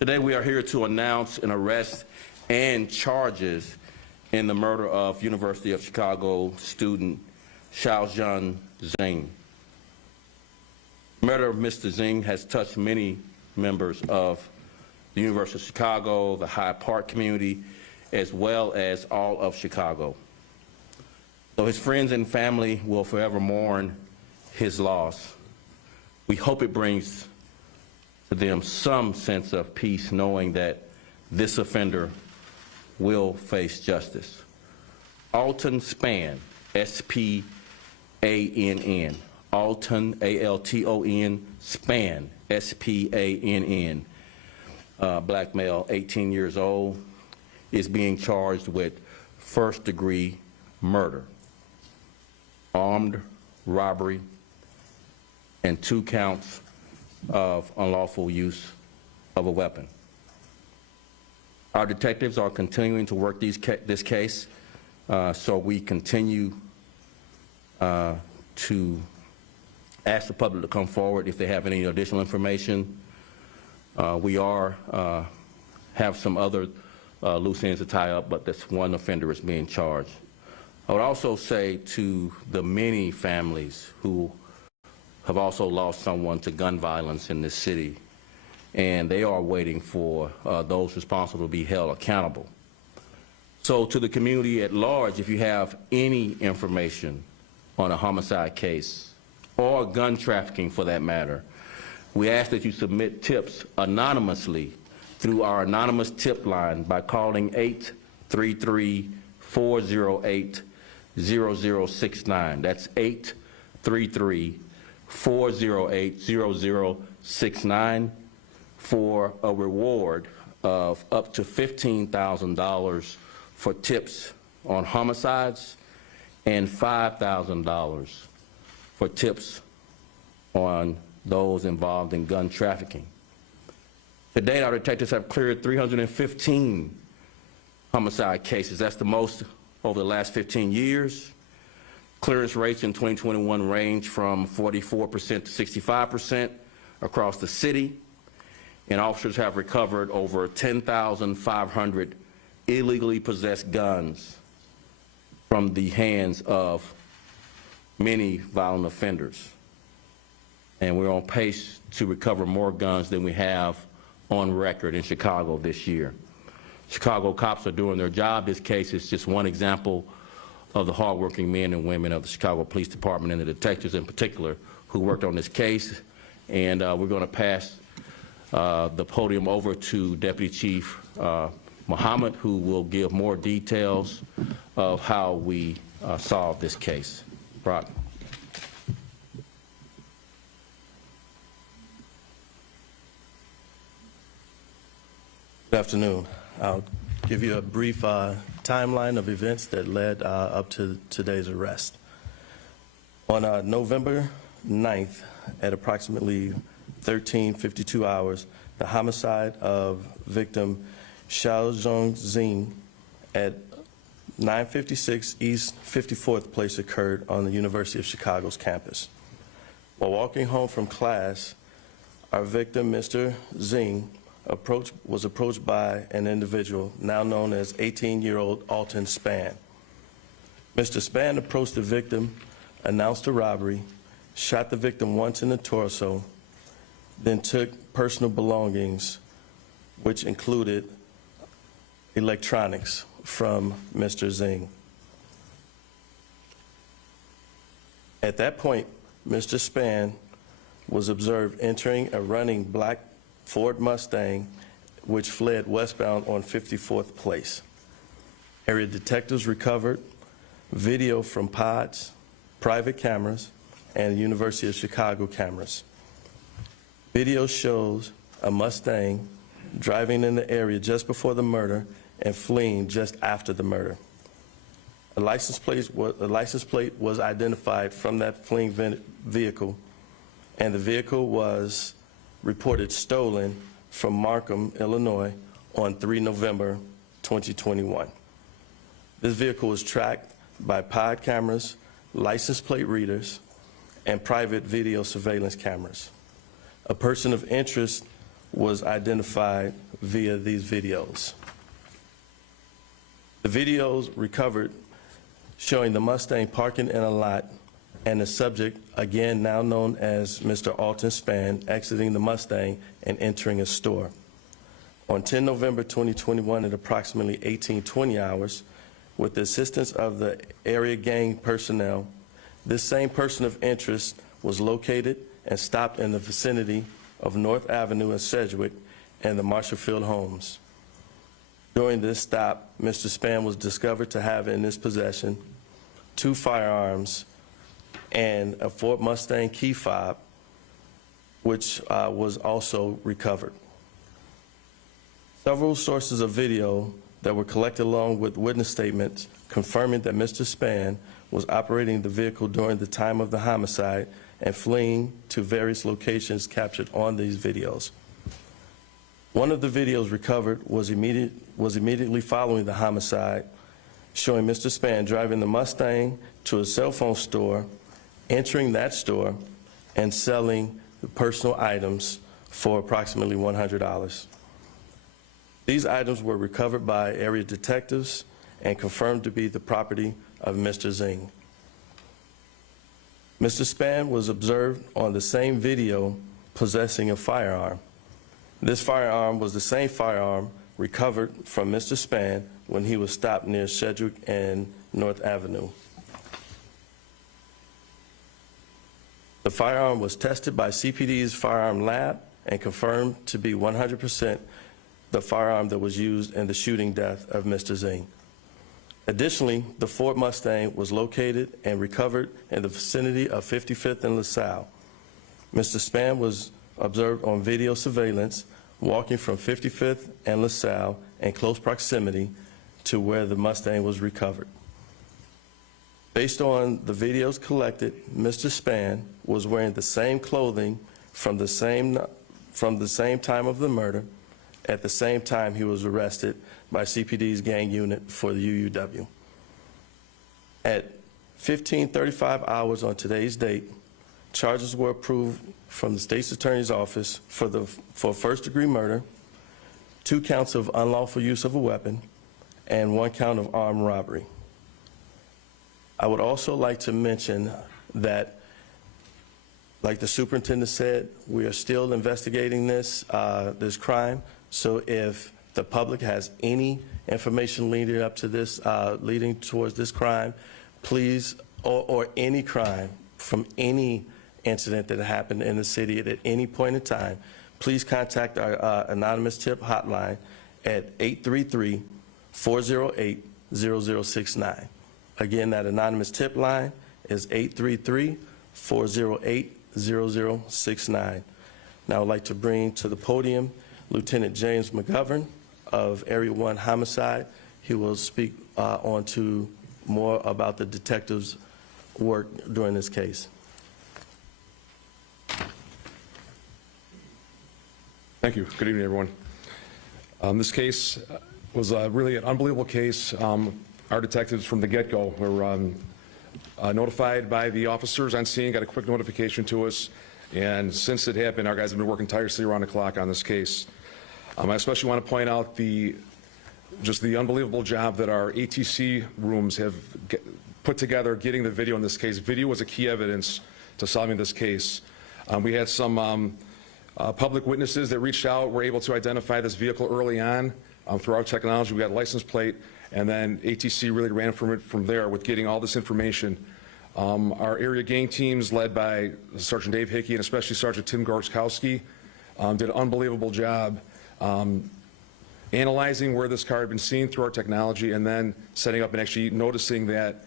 Today we are here to announce an arrest and charges in the murder of University of Chicago student Xiaozheng Zheng. The murder of Mr. Zheng has touched many members of the University of Chicago, the Hyde Park community, as well as all of Chicago. So his friends and family will forever mourn his loss. We hope it brings to them some sense of peace, knowing that this offender will face justice. Alton Spann, S-P-A-N-N, Alton, A-L-T-O-N, Spann, S-P-A-N-N, black male, 18 years old, is being charged with first-degree murder, armed robbery, and 2 counts of unlawful use of a weapon. Our detectives are continuing to work this case, so we continue to ask the public to come forward if they have any additional information. We have some other loose ends to tie up, but this one offender is being charged. I would also say to the many families who have also lost someone to gun violence in this city, and they are waiting for those responsible to be held accountable. So to the community at large, if you have any information on a homicide case or gun trafficking for that matter, we ask that you submit tips anonymously through our anonymous tip line by calling 833-408-0069. That's 833-408-0069 for a reward of up to $15,000 for tips on homicides and $5,000 for tips on those involved in gun trafficking. To date, our detectives have cleared 315 homicide cases. That's the most over the last 15 years. Clearance rates in 2021 range from 44% to 65% across the city, and officers have recovered over 10,500 illegally possessed guns from the hands of many violent offenders. And we're on pace to recover more guns than we have on record in Chicago this year. Chicago cops are doing their job. This case is just one example of the hardworking men and women of the Chicago Police Department and the detectives in particular who worked on this case. And we're going to pass the podium over to Deputy Chief Muhammad, who will give more details of how we solved this case. Brock. Good afternoon. I'll give you a brief timeline of events that led up to today's arrest. On November 9th, at approximately 13:52 hours, the homicide of victim Xiaozheng Zheng at 956 East 54th Place occurred on the University of Chicago's campus. While walking home from class, our victim, Mr. Zheng, was approached by an individual now known as 18-year-old Alton Spann. Mr. Spann approached the victim, announced a robbery, shot the victim once in the torso, then took personal belongings, which included electronics from Mr. Zheng. At that point, Mr. Spann was observed entering a running black Ford Mustang, which fled westbound on 54th Place. Area detectives recovered video from pods, private cameras, and University of Chicago cameras. Video shows a Mustang driving in the area just before the murder and fleeing just after the murder. A license plate was identified from that fleeing vehicle, and the vehicle was reported stolen from Markham, Illinois on 3 November 2021. This vehicle was tracked by pod cameras, license plate readers, and private video surveillance cameras. A person of interest was identified via these videos. The videos recovered showing the Mustang parking in a lot and the subject, again now known as Mr. Alton Spann, exiting the Mustang and entering a store. On 10 November 2021 at approximately 18:20 hours, with the assistance of the area gang personnel, this same person of interest was located and stopped in the vicinity of North Avenue in Sedgwick and the Marshallfield homes. During this stop, Mr. Spann was discovered to have in his possession 2 firearms and a Ford Mustang key fob, which was also recovered. Several sources of video that were collected along with witness statements confirming that Mr. Spann was operating the vehicle during the time of the homicide and fleeing to various locations captured on these videos. One of the videos recovered was immediately following the homicide, showing Mr. Spann driving the Mustang to a cell phone store, entering that store, and selling the personal items for approximately $100. These items were recovered by area detectives and confirmed to be the property of Mr. Zing. Mr. Spann was observed on the same video possessing a firearm. This firearm was the same firearm recovered from Mr. Spann when he was stopped near Sedgwick and North Avenue. The firearm was tested by CPD's firearm lab and confirmed to be 100% the firearm that was used in the shooting death of Mr. Zing. Additionally, the Ford Mustang was located and recovered in the vicinity of 55th and LaSalle. Mr. Spann was observed on video surveillance walking from 55th and LaSalle in close proximity to where the Mustang was recovered. Based on the videos collected, Mr. Spann was wearing the same clothing from the same time of the murder at the same time he was arrested by CPD's gang unit for the UUW. At 15:35 hours on today's date, charges were approved from the state's attorney's office for first-degree murder, 2 counts of unlawful use of a weapon, and 1 count of armed robbery. I would also like to mention that, like the superintendent said, we are still investigating this crime. So if the public has any information leading up to this, leading towards this crime, please, or any crime from any incident that happened in the city at any point in time, please contact our anonymous tip hotline at 833-408-0069. Again, that anonymous tip line is 833-408-0069. Now I'd like to bring to the podium Lieutenant James McGovern of Area 1 Homicide. He will speak on to more about the detectives' work during this case. Thank you. Good evening, everyone. This case was really an unbelievable case. Our detectives from the get-go were notified by the officers on scene, got a quick notification to us, and since it happened, our guys have been working tirelessly around the clock on this case. I especially want to point out just the unbelievable job that our ATC rooms have put together getting the video in this case. Video was a key evidence to solving this case. We had some public witnesses that reached out, were able to identify this vehicle early on through our technology. We got a license plate, and then ATC really ran from there with getting all this information. Our area gang teams led by Sergeant Dave Hickey and especially Sergeant Tim Gorskowski did an unbelievable job analyzing where this car had been seen through our technology and then setting up and actually noticing that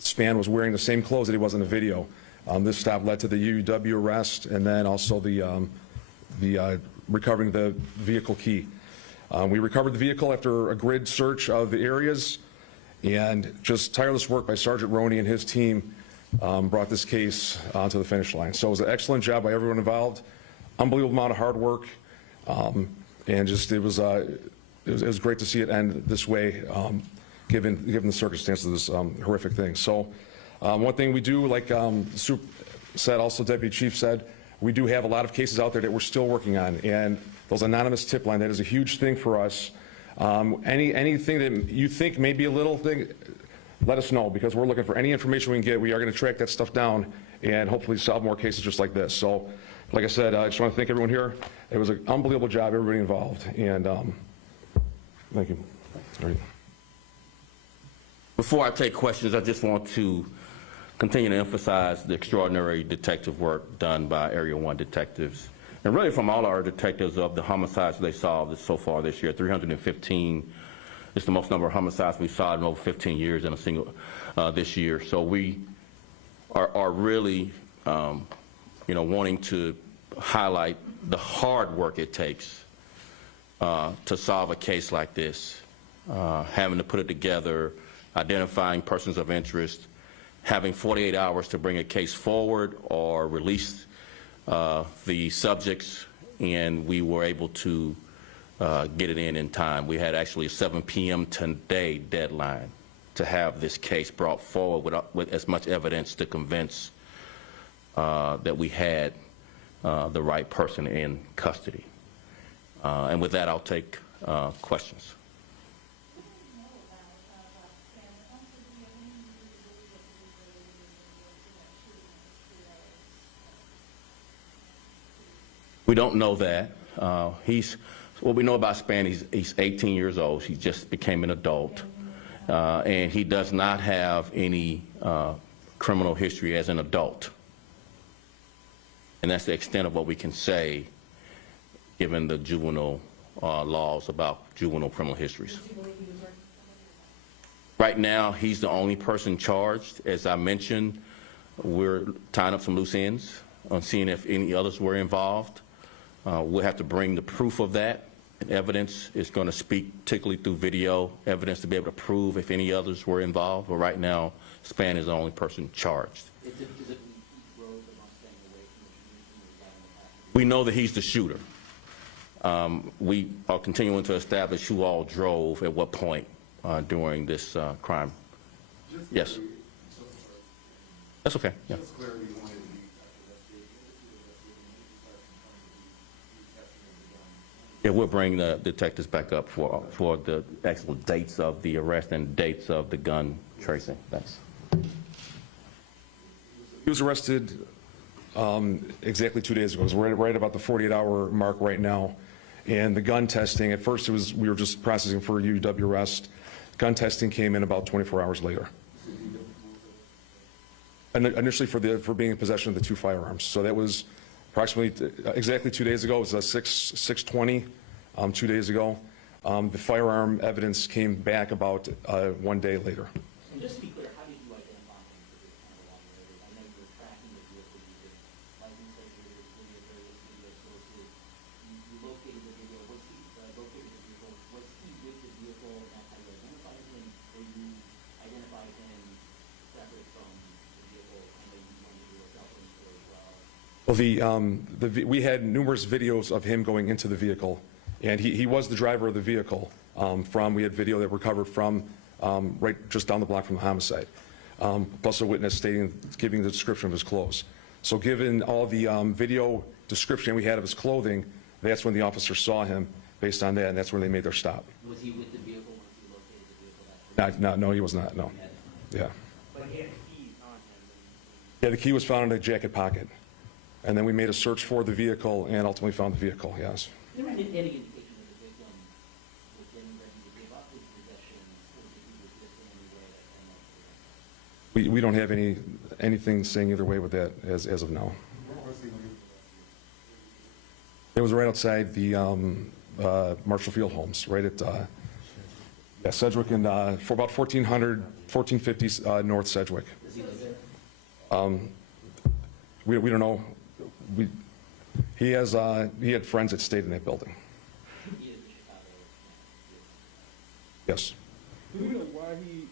Spann was wearing the same clothes that he was in the video. This stop led to the UUW arrest and then also the recovering the vehicle key. We recovered the vehicle after a grid search of the areas, and just tireless work by Sergeant Roney and his team brought this case to the finish line. So it was an excellent job by everyone involved, unbelievable amount of hard work, and just it was great to see it end this way, given the circumstances of this horrific thing. So one thing we do, like Soup said, also Deputy Chief said, we do have a lot of cases out there that we're still working on, and those anonymous tip line, that is a huge thing for us. Anything that you think may be a little thing, let us know, because we're looking for any information we can get. We are going to track that stuff down and hopefully solve more cases just like this. So, like I said, I just want to thank everyone here. It was an unbelievable job, everybody involved, and thank you. All right. Before I take questions, I just want to continue to emphasize the extraordinary detective work done by Area 1 detectives, and really from all our detectives of the homicides they solved so far this year. 315 is the most number of homicides we've solved in over 15 years in a single this year. So we are really, wanting to highlight the hard work it takes to solve a case like this, having to put it together, identifying persons of interest, having 48 hours to bring a case forward or release the subjects, and we were able to get it in time. We had actually a 7 p.m. today deadline to have this case brought forward with as much evidence to convince that we had the right person in custody. And with that, I'll take questions. We don't know that. What we know about Span, he's 18 years old. He just became an adult. And he does not have any criminal history as an adult. And that's the extent of what we can say, given the juvenile laws about juvenile criminal histories. Right now, he's the only person charged. As I mentioned, we're tying up some loose ends on seeing if any others were involved. We'll have to bring the proof of that. And evidence is going to speak, particularly through video evidence, to be able to prove if any others were involved. But right now, Span is the only person charged. We know that he's the shooter. We are continuing to establish who all drove at what point during this crime. Yes. That's okay. Yeah. Yeah, we'll bring the detectives back up for the actual dates of the arrest and dates of the gun tracing. Thanks. He was arrested exactly 2 days ago. It was right about the 48-hour mark right now. And the gun testing, at first we were just processing for a UW arrest. Gun testing came in about 24 hours later. And initially for being in possession of the 2 firearms. So that was approximately exactly 2 days ago. It was 6/20, 2 days ago. The firearm evidence came back about 1 day later. And just to be clear, how did you identify him for this kind of long narrative? I know you were tracking the vehicle, you did license plate readers, video various video sources. You located the video. Was he located the vehicle? Was he with the vehicle, and that's how you identified him? Or you identified him separate from the vehicle? I know you wanted to do a Dublin story as well. Well, we had numerous videos of him going into the vehicle, and he was the driver of the vehicle. We had video that recovered from right just down the block from the homicide, plus a witness giving the description of his clothes. So given all the video description we had of his clothing, that's when the officer saw him based on that, and that's when they made their stop. Was he with the vehicle once you located the vehicle? No, he was not, no. Yeah. But he had keys on him. Yeah, the key was found in a jacket pocket. And then we made a search for the vehicle and ultimately found the vehicle, yes. Is there any indication that the victim was getting ready to give up his possession, or did he resist in any way? We don't have anything saying either way with that as of now. It was right outside the Marshall Field homes, right at Sedgwick and for about 1450 North Sedgwick. Does he live there? We don't know. He had friends that stayed in that building. He is the Chicago. Yes. Do you know why he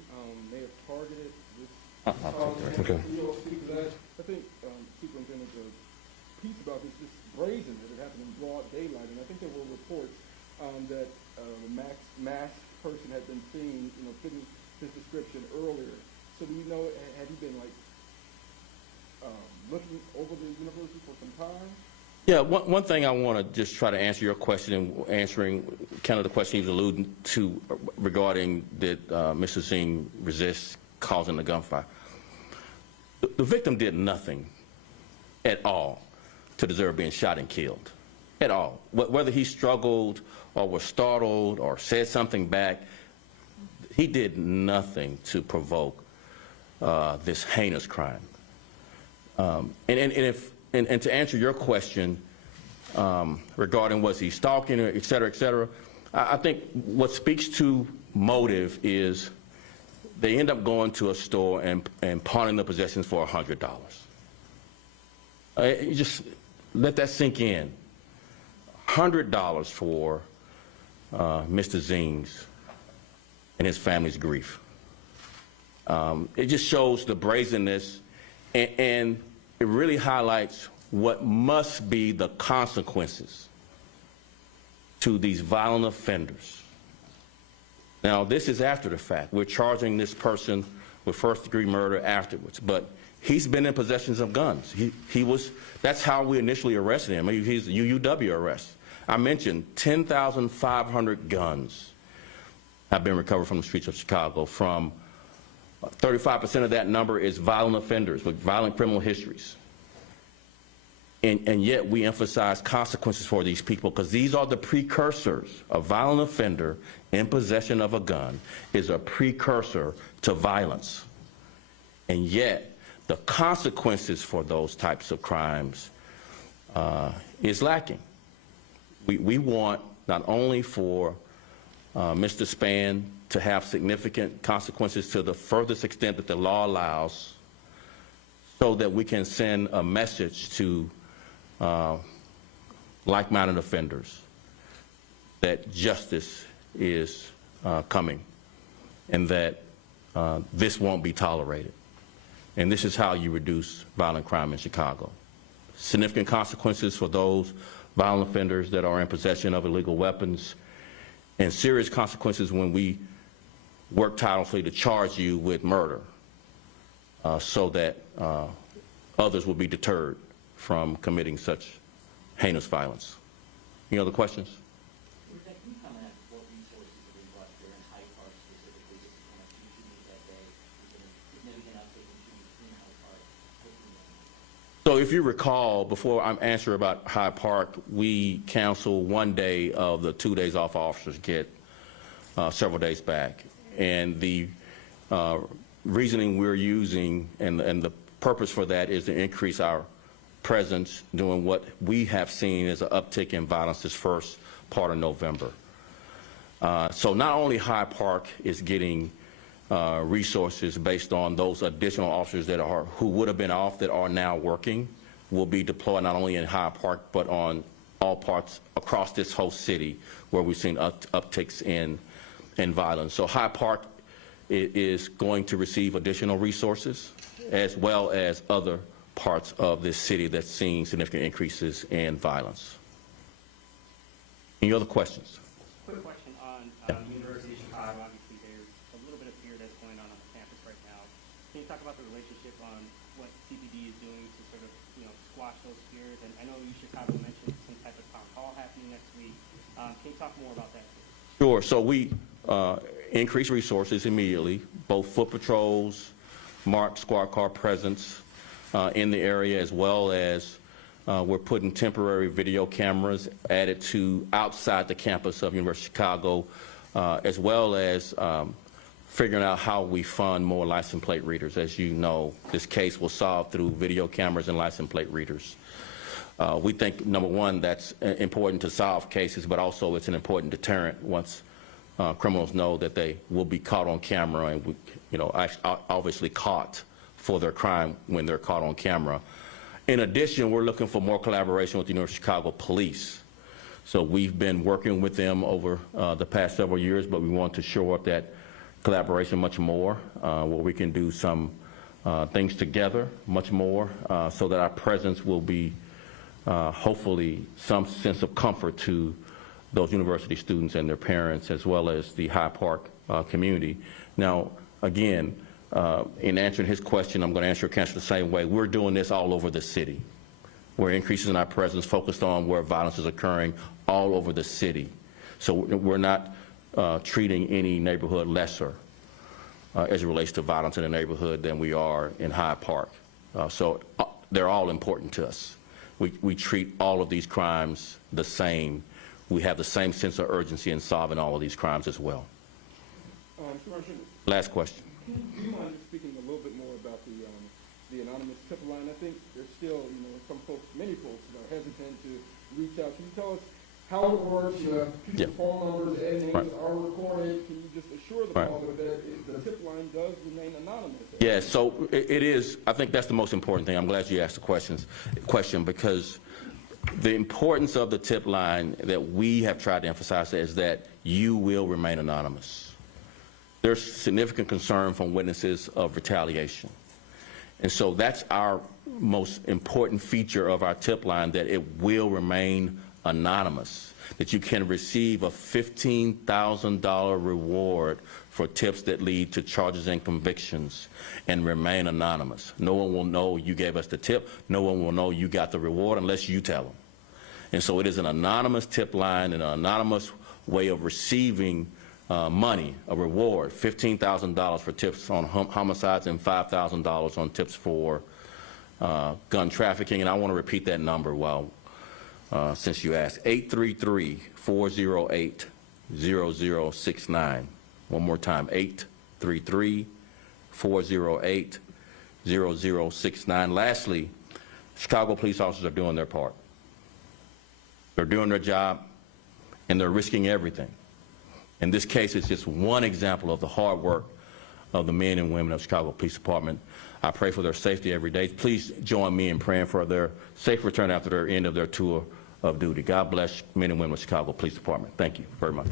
may have targeted this? Okay. You know, because I think Superintendent, the piece about this just brazen that it happened in broad daylight, and I think there were reports that the masked person had been seen, fitting his description earlier. So do you know, had he been looking over the university for some time? Yeah, one thing I want to just try to answer your question, and answering kind of the question he was alluding to regarding did Mr. Singh resist causing the gunfire. The victim did nothing at all to deserve being shot and killed, at all. Whether he struggled or was startled or said something back, he did nothing to provoke this heinous crime. And to answer your question regarding was he stalking, et cetera, I think what speaks to motive is they end up going to a store and pawning the possessions for $100. You just let that sink in. $100 for Mr. Zing's and his family's grief. It just shows the brazenness, and it really highlights what must be the consequences to these violent offenders. Now, this is after the fact. We're charging this person with first-degree murder afterwards, but he's been in possession of guns. That's how we initially arrested him. He's a UUW arrest. I mentioned 10,500 guns have been recovered from the streets of Chicago. From 35% of that number is violent offenders with violent criminal histories. And yet we emphasize consequences for these people, because these are the precursors. A violent offender in possession of a gun is a precursor to violence. And yet the consequences for those types of crimes is lacking. We want not only for Mr. Spann to have significant consequences to the furthest extent that the law allows, so that we can send a message to like-minded offenders that justice is coming, and that this won't be tolerated. And this is how you reduce violent crime in Chicago. Significant consequences for those violent offenders that are in possession of illegal weapons, and serious consequences when we work tirelessly to charge you with murder, so that others will be deterred from committing such heinous violence. Any other questions? Can you comment on what resources have been brought here in Hyde Park specifically, just to kind of keep shooting that day? There's been a significant uptick in shootings in Hyde Park. So if you recall, before I answer about Hyde Park, we canceled 1 day of the 2 days off officers get several days back. And the reasoning we're using and the purpose for that is to increase our presence doing what we have seen as an uptick in violence this first part of November. So not only Hyde Park is getting resources based on those additional officers who would have been off that are now working, will be deployed not only in Hyde Park but on all parts across this whole city where we've seen upticks in violence. So Hyde Park is going to receive additional resources, as well as other parts of this city that's seeing significant increases in violence. Any other questions? Quick question on University of Chicago. Obviously, there's a little bit of fear that's going on the campus right now. Can you talk about the relationship on what CPD is doing to sort of, squash those fears? And I know Chicago mentioned some type of town hall happening next week. Can you talk more about that? Sure. So we increase resources immediately, both foot patrols, marked squad car presence in the area, as well as we're putting temporary video cameras added to outside the campus of University of Chicago, as well as figuring out how we fund more license plate readers. As you know, this case will solve through video cameras and license plate readers. We think, number one, that's important to solve cases, but also it's an important deterrent once criminals know that they will be caught on camera and, obviously caught for their crime when they're caught on camera. In addition, we're looking for more collaboration with the University of Chicago Police. So we've been working with them over the past several years, but we want to shore up that collaboration much more, where we can do some things together much more, so that our presence will be hopefully some sense of comfort to those university students and their parents, as well as the Hyde Park community. Now, again, in answering his question, I'm going to answer your question the same way. We're doing this all over the city. We're increasing our presence focused on where violence is occurring all over the city. So we're not treating any neighborhood lesser as it relates to violence in the neighborhood than we are in Hyde Park. So they're all important to us. We treat all of these crimes the same. We have the same sense of urgency in solving all of these crimes as well. Mr. Marshall, Last question. do you mind just speaking a little bit more about the anonymous tip line? I think there's still, some folks, many folks that are hesitant to reach out. Can you tell us how it works? People's Yeah. phone numbers and names Right. are recorded. Can you just assure the Right. public that the tip line does remain anonymous? Yeah, so it is, I think that's the most important thing. I'm glad you asked the question because the importance of the tip line that we have tried to emphasize is that you will remain anonymous. There's significant concern from witnesses of retaliation. And so that's our most important feature of our tip line, that it will remain anonymous, that you can receive a $15,000 reward for tips that lead to charges and convictions and remain anonymous. No one will know you gave us the tip. No one will know you got the reward unless you tell them. And so it is an anonymous tip line and an anonymous way of receiving money, a reward, $15,000 for tips on homicides and $5,000 on tips for gun trafficking. And I want to repeat that number since you asked, 833-408-0069. One more time, 833-408-0069. Lastly, Chicago police officers are doing their part. They're doing their job, and they're risking everything. In this case, it's just one example of the hard work of the men and women of Chicago Police Department. I pray for their safety every day. Please join me in praying for their safe return after their end of their tour of duty. God bless men and women of Chicago Police Department. Thank you very much.